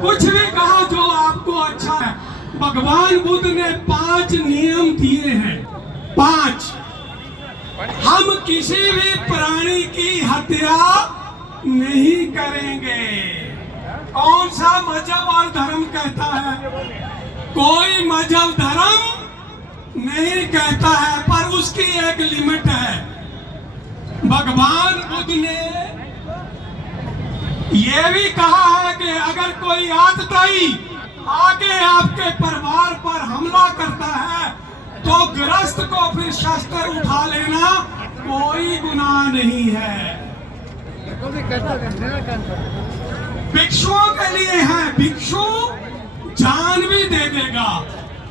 कुछ भी कहो जो आपको अच्छा है। भगवान बुद्ध ने 5 नियम दिए हैं। 5। हम किसी भी प्राणी की हत्या नहीं करेंगे। कौन सा मजहब और धर्म कहता है? कोई मजहब धर्म नहीं कहता है, पर उसकी एक लिमिट है। भगवान बुद्ध ने यह भी कहा है कि अगर कोई आतताई आके आपके परिवार पर हमला करता है तो गृहस्थ को फिर शस्त्र उठा लेना कोई गुनाह नहीं है। भिक्षुओं के लिए है, भिक्षु जान भी दे देगा,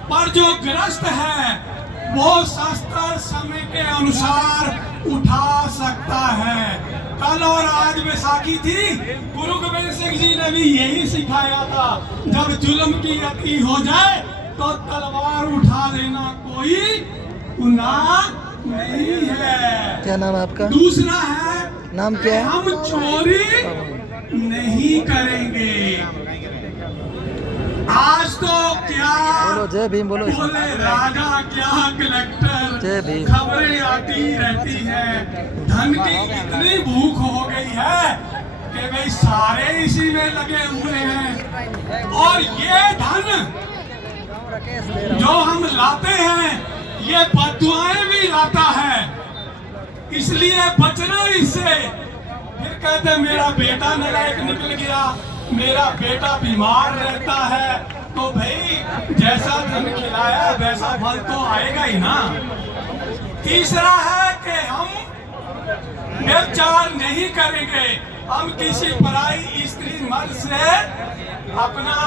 पर जो गृहस्थ है वो शस्त्र समय के अनुसार उठा सकता है। कल और आज बैसाखी थी, गुरु गोविंद सिंह जी ने भी यही सिखाया था, जब जुल्म की अति हो जाए तो तलवार उठा लेना कोई गुनाह नहीं है। क्या नाम है आपका? दूसरा है, नाम क्या है? हम चोरी नहीं करेंगे। आज तो क्या बोलो जय भीम, बोलो बोले राजा, क्या कलेक्टर, जय भीम। खबरें आती रहती हैं। धन की इतनी भूख हो गई है कि भाई सारे इसी में लगे हुए हैं, और ये धन जो हम लाते हैं ये बददुआएं भी लाता है, इसलिए बचना इससे। फिर कहते मेरा बेटा नालायक निकल गया, मेरा बेटा बीमार रहता है, तो भाई जैसा धन खिलाया वैसा फल तो आएगा ही ना। तीसरा है कि हम व्यभिचार नहीं करेंगे, हम किसी पराई स्त्री मर्द से अपना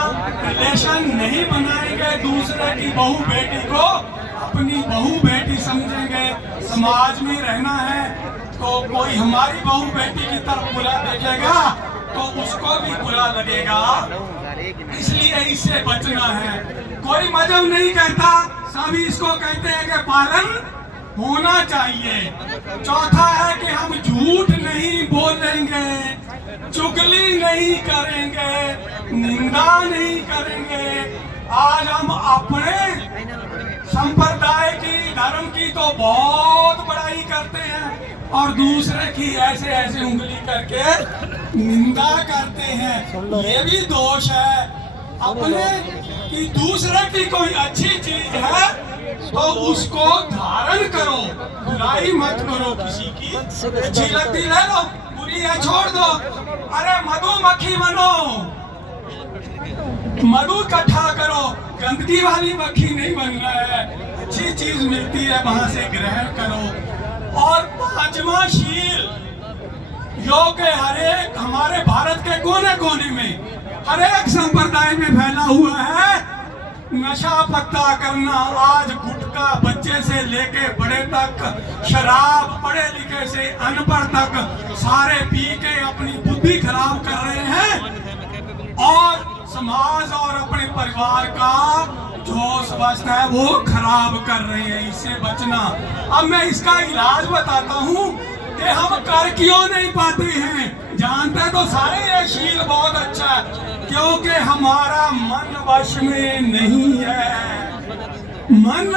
रिलेशन नहीं बनाएंगे, दूसरे की बहू बेटी को अपनी बहू बेटी समझेंगे। समाज में रहना है तो कोई हमारी बहू बेटी की तरफ बुरा देखेगा तो उसको भी बुरा लगेगा, इसलिए इससे बचना है। कोई मजहब नहीं कहता, सभी इसको कहते हैं कि पालन होना चाहिए। चौथा है कि हम झूठ नहीं बोलेंगे, चुगली नहीं करेंगे, निंदा नहीं करेंगे। आज हम अपने संप्रदाय की, धर्म की तो बहुत बड़ाई करते हैं और दूसरे की ऐसे ऐसे उंगली करके निंदा करते हैं। ये भी दोष है अपने कि दूसरे की कोई अच्छी चीज है तो उसको धारण करो, बुराई मत करो किसी की। अच्छी लगती ले लो, बुरी है छोड़ दो। अरे मधुमक्खी बनो, मधु इकट्ठा करो, गंदगी वाली मक्खी नहीं बनना है। अच्छी चीज मिलती है वहां से ग्रहण करो। और 5वां शील योग हर एक हमारे भारत के कोने कोने में हर एक संप्रदाय में फैला हुआ है। नशा पत्ता करना, आज गुटखा बच्चे से लेके बड़े तक, शराब पढ़े लिखे से अनपढ़ तक सारे पी के अपनी बुद्धि खराब कर रहे हैं और समाज और अपने परिवार का जो स्वस्थ है वो खराब कर रहे हैं। इससे बचना। अब मैं इसका इलाज बताता हूँ कि हम कर क्यों नहीं पाते हैं। जानते तो सारे ये शील बहुत अच्छा है, क्योंकि हमारा मन वश में नहीं है। मन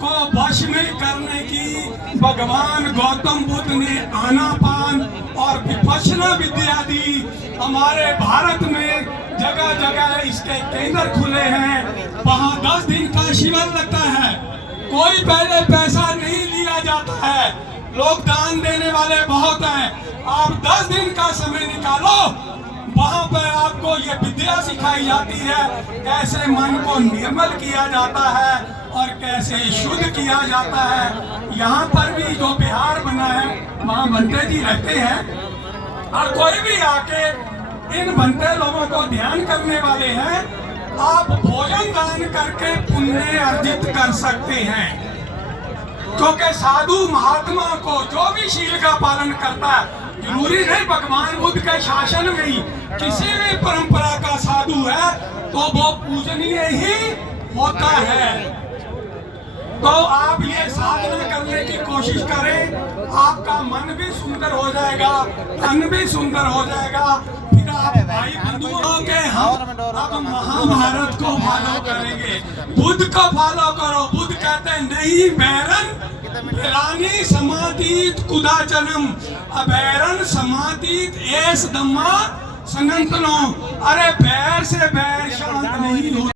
को वश में करने की भगवान गौतम बुद्ध ने आनापान और विपश्यना विद्या दी। हमारे भारत में जगह जगह इसके केंद्र खुले हैं, वहाँ 10 दिन का शिविर लगता है। कोई पहले पैसा नहीं लिया जाता है, लोग दान देने वाले बहुत हैं। आप 10 दिन का समय निकालो, वहाँ पर आपको ये विद्या सिखाई जाती है, कैसे मन को निर्मल किया जाता है और कैसे शुद्ध किया जाता है। यहाँ पर भी जो बिहार बना है वहाँ बंटे जी रहते हैं, और कोई भी आके इन बनते लोगों को ध्यान करने वाले हैं। आप भोजन दान करके पुण्य अर्जित कर सकते हैं, क्योंकि साधु महात्मा को जो भी शील का पालन करता है, जरूरी नहीं भगवान बुद्ध के शासन में ही किसी भी परंपरा का साधु है तो वो पूजनीय ही होता है। तो आप ये साधना करने की कोशिश करें, आपका मन भी सुंदर हो जाएगा, तन भी सुंदर हो जाएगा, फिर आप भाई बंधुओं के हम अब महाभारत को फॉलो करेंगे। बुद्ध को फॉलो करो। बुद्ध कहते हैं नहीं बैरन रानी समातीत कुदाचनम अबैरन समातीत एस दम्मा सनंतनो। अरे बैर से बैर शांत नहीं होता।